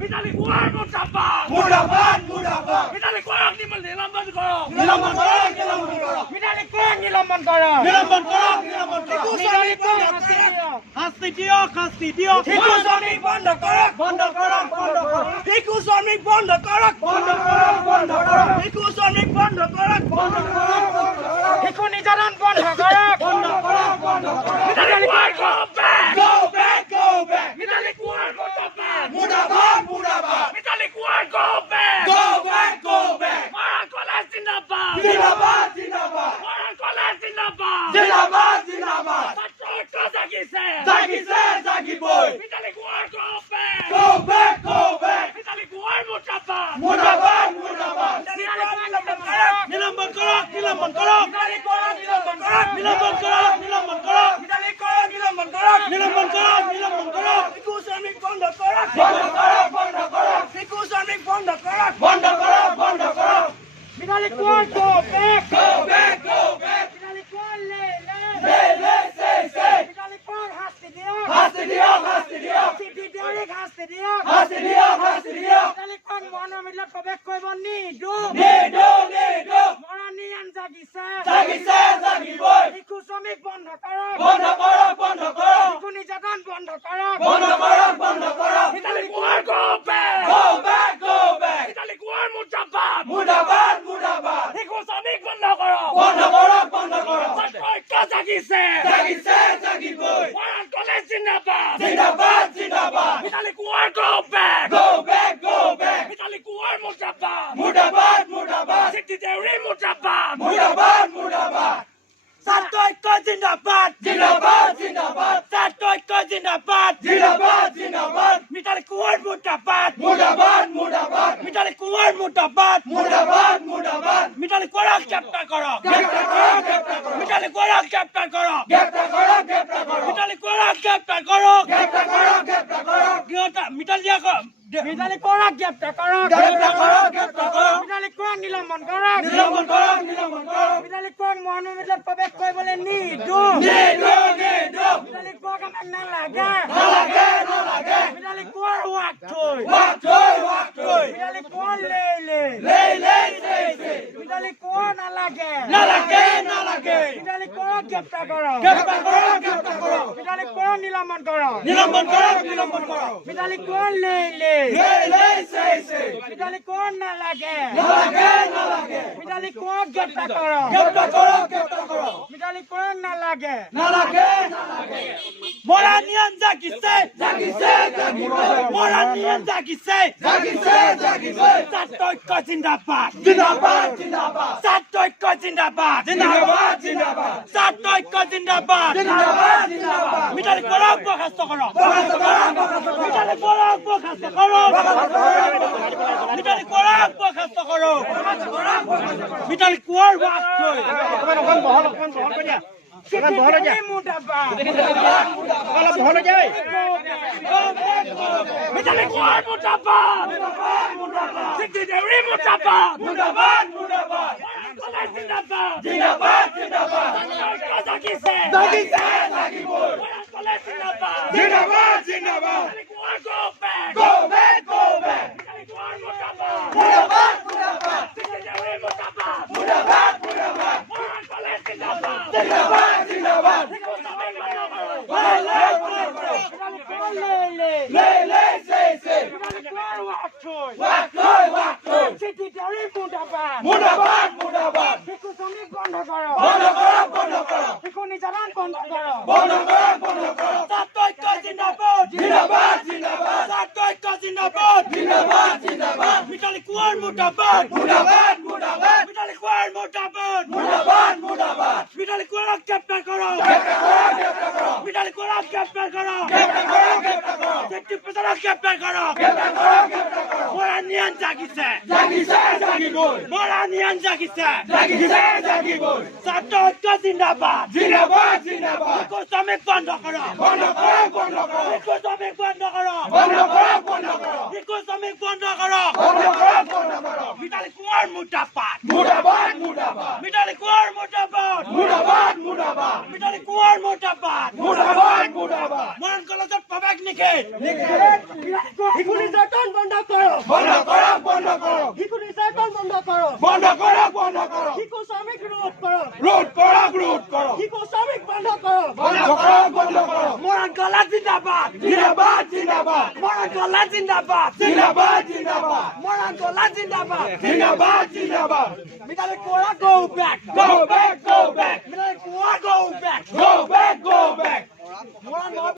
মিতালী কুঁৱাৰ মুৰ্দাবাদ মুৰ্দাবাদ মুৰ্দাবাদ মিতালী কুঁৱৰক নিলম্বন কৰক নিলম্বন কৰক নিলম্বন কৰক মিতালী কুঁৱৰক নিলম্বন কৰক নিলম্বন কৰক নিলম্বন কৰক মিতালী কুঁৱৰক শাস্তি দিয়ক শাস্তি দিয়ক শিশু শ্ৰমিক বন্ধ কৰক বন্ধ কৰক বন্ধ কৰক শিশু শ্ৰমিক বন্ধ কৰক বন্ধ কৰক বন্ধ কৰক শিশু শ্ৰমিক বন্ধ কৰক বন্ধ কৰক বন্ধ কৰক শিশু নিৰ্যাতন বন্ধ কৰক বন্ধ কৰক বন্ধ কৰক Mitali Konwar go back go back Mitali Kunwar মুৰ্দাবাদ মুৰ্দাবাদ মুৰ্দাবাদ Mitali Konwar go back go back Moran college জিন্দাবাদ জিন্দাবাদ জিন্দাবাদ মৰাণ কলেজ জিন্দাবাদ জিন্দাবাদ জিন্দাবাদ ছাত্ৰ ঐক্য জাগিছে জাগিছে জাগিবই Mitali Konwar go back go back Mitali Kunwar মুৰ্দাবাদ মুৰ্দাবাদ মুৰ্দাবাদ মিতালী কুঁৱৰ নিলম্বন কৰক নিলম্বন কৰক নিলম্বন কৰক মিতালী কুঁৱৰক নিলম্বন কৰক নিলম্বন কৰক নিলম্বন কৰক মিতালী কুঁৱৰক নিলম্বন কৰক নিলম্বন কৰক নিলম্বন কৰক শিশু শ্ৰমিক বন্ধ কৰক বন্ধ কৰক বন্ধ কৰক শিশু শ্ৰমিক বন্ধ কৰক বন্ধ কৰক বন্ধ কৰক Mitali Konwar go back go back Mitali Kunwar লে say মিতালী কুঁৱৰ শাস্তি দিয়ক শাস্তি দিয়ক শাস্তি দিয়ক চিঠি দিয়ক শাস্তি দিয়ক শাস্তি দিয়ক শাস্তি দিয়ক মিতালী কুঁৱৰক মহানগৰীত প্ৰৱেশ কৰিব নিদো নিদো মৰাণীয়ান জাগিছে জাগিছে জাগিবই শিশু শ্ৰমিক বন্ধ কৰক বন্ধ কৰক বন্ধ কৰক শিশু নিৰ্যাতন বন্ধ কৰক বন্ধ কৰক বন্ধ কৰক Mitali Konwar go back go back Mitali Kunwar মুৰ্দাবাদ মুৰ্দাবাদ মুৰ্দাবাদ শিশু শ্ৰমিক বন্ধ কৰক বন্ধ কৰক বন্ধ কৰক ছাত্ৰ ঐক্য জাগিছে জাগিছে জাগিবই মৰাণ কলেজ জিন্দাবাদ জিন্দাবাদ জিন্দাবাদ Mitali Konwar go back go back Mitali Kunwar মুৰ্দাবাদ মুৰ্দাবাদ মুৰ্দাবাদ চিঠি দেউৰী মুৰ্দাবাদ মুৰ্দাবাদ মুৰ্দাবাদ ছাত্ৰ ঐক্য জিন্দাবাদ জিন্দাবাদ জিন্দাবাদ ছাত্ৰ ঐক্য জিন্দাবাদ জিন্দাবাদ জিন্দাবাদ মিতালী কুঁৱৰ মুৰ্দাবাদ মুৰ্দাবাদ মুৰ্দাবাদ মিতালী কুঁৱৰ মুৰ্দাবাদ মুৰ্দাবাদ মুৰ্দাবাদ মিতালী কুঁৱৰক গ্ৰেপ্তাৰ কৰক গ্ৰেপ্তাৰ কৰক গ্ৰেপ্তাৰ কৰক মিতালী কুঁৱৰক গ্ৰেপ্তাৰ কৰক গ্ৰেপ্তাৰ কৰক গ্ৰেপ্তাৰ কৰক মিতালী কুঁৱৰক গ্ৰেপ্তাৰ কৰক গ্ৰেপ্তাৰ কৰক গ্ৰেপ্তাৰ কৰক মিতালী কুঁৱৰক গ্ৰেপ্তাৰ কৰক গ্ৰেপ্তাৰ কৰক গ্ৰেপ্তাৰ কৰক মিতালী কুঁৱৰক নিলম্বন কৰক নিলম্বন কৰক নিলম্বন কৰক মিতালী কুঁৱৰক মহানগৰীত প্ৰৱেশ কৰিবলৈ নিদো নিদো মিতালী কুঁৱৰক আমাক নালাগে নালাগে মিতালী কুঁৱৰ ৱাক থৈ ৱাক থৈ মিতালী কুঁৱৰ লে say মিতালী কুঁৱৰ নালাগে নালাগে মিতালী কুঁৱৰক গ্ৰেপ্তাৰ কৰক গ্ৰেপ্তাৰ কৰক গ্ৰেপ্তাৰ কৰক মিতালী কুঁৱৰক নিলম্বন কৰক নিলম্বন কৰক নিলম্বন কৰক মিতালী কুঁৱৰ লে say মিতালী কুঁৱৰ নালাগে নালাগে মিতালী কুঁৱৰক গ্ৰেপ্তাৰ কৰক গ্ৰেপ্তাৰ কৰক গ্ৰেপ্তাৰ কৰক মিতালী কুঁৱৰক নালাগে নালাগে মৰাণীয়ান জাগিছে জাগিছে জাগিবই মৰাণীয়ান জাগিছে জাগিবই ছাত্ৰ ঐক্য জিন্দাবাদ জিন্দাবাদ জিন্দাবাদ ছাত্ৰ ঐক্য জিন্দাবাদ জিন্দাবাদ জিন্দাবাদ ছাত্ৰ ঐক্য জিন্দাবাদ জিন্দাবাদ জিন্দাবাদ মিতালী কুঁৱৰক বৰ্খাস্ত কৰক বৰ্খাস্ত কৰক বৰ্খাস্ত কৰক মিতালী কুঁৱৰক বৰ্খাস্ত কৰক মিতালী কুঁৱৰক বৰ্খাস্ত কৰক মিতালী কুঁৱৰ ৱাক থৈ মিতালী কুঁৱৰ মুৰ্দাবাদ চিঠি দেউৰী মুৰ্দাবাদ কলেজ জিন্দাবাদ ছাত্ৰ ঐক্য জাগিছে জাগিবই কলেজ জিন্দাবাদ জিন্দাবাদ Mitali Konwar go back go back Mitali Kunwar মুৰ্দাবাদ মুৰ্দাবাদ চিঠি দেউৰী মুৰ্দাবাদ মুৰ্দাবাদ মৰাণ কলেজ জিন্দাবাদ জিন্দাবাদ শিশু শ্ৰমিক বন্ধ কৰক মিতালী কুঁৱৰ say মিতালী কুঁৱৰ ৱাক থৈ ৱাক থৈ চিঠি দেউৰী মুৰ্দাবাদ মুৰ্দাবাদ শিশু শ্ৰমিক বন্ধ কৰক বন্ধ কৰক শিশু নিৰ্যাতন বন্ধ কৰক বন্ধ কৰক ছাত্ৰ ঐক্য জিন্দাবাদ জিন্দাবাদ ছাত্ৰ ঐক্য জিন্দাবাদ মিতালী কুঁৱৰ মুৰ্দাবাদ মিতালী কুঁৱৰ মুৰ্দাবাদ মিতালী কুঁৱৰক গ্ৰেপ্তাৰ কৰক মিতালী কুঁৱৰক গ্ৰেপ্তাৰ কৰক চিঠি প্ৰচাৰক গ্ৰেপ্তাৰ কৰক মৰাণীয়ান জাগিছে মৰাণীয়ান জাগিছে ছাত্ৰ ঐক্য জিন্দাবাদ শিশু শ্ৰমিক বন্ধ কৰক শিশু শ্ৰমিক বন্ধ কৰক শিশু শ্ৰমিক বন্ধ কৰক মিতালী কুঁৱৰ মুৰ্দাবাদ মিতালী কুঁৱৰ মুৰ্দাবাদ মিতালী কুঁৱৰ মুৰ্দাবাদ মৰাণ কলেজত প্ৰৱেশ নিষেধ শিশু নিৰ্যাতন বন্ধ বন্ধ কৰক বন্ধ কৰক শিশু নিৰ্যাতন বন্ধ কৰক বন্ধ কৰক বন্ধ কৰক শিশু শ্ৰমিক ৰোধ কৰক ৰোধ কৰক ৰোধ কৰক শিশু শ্ৰমিক বন্ধ কৰক বন্ধ কৰক বন্ধ কৰক মৰাণ গলা জিন্দাবাদ জিন্দাবাদ জিন্দাবাদ মৰাণ গলা জিন্দাবাদ জিন্দাবাদ জিন্দাবাদ মৰাণ গলা জিন্দাবাদ জিন্দাবাদ জিন্দাবাদ Mitali কোঁৱৰা go back go back go back Mitali কোঁৱৰা go back go back go back Moran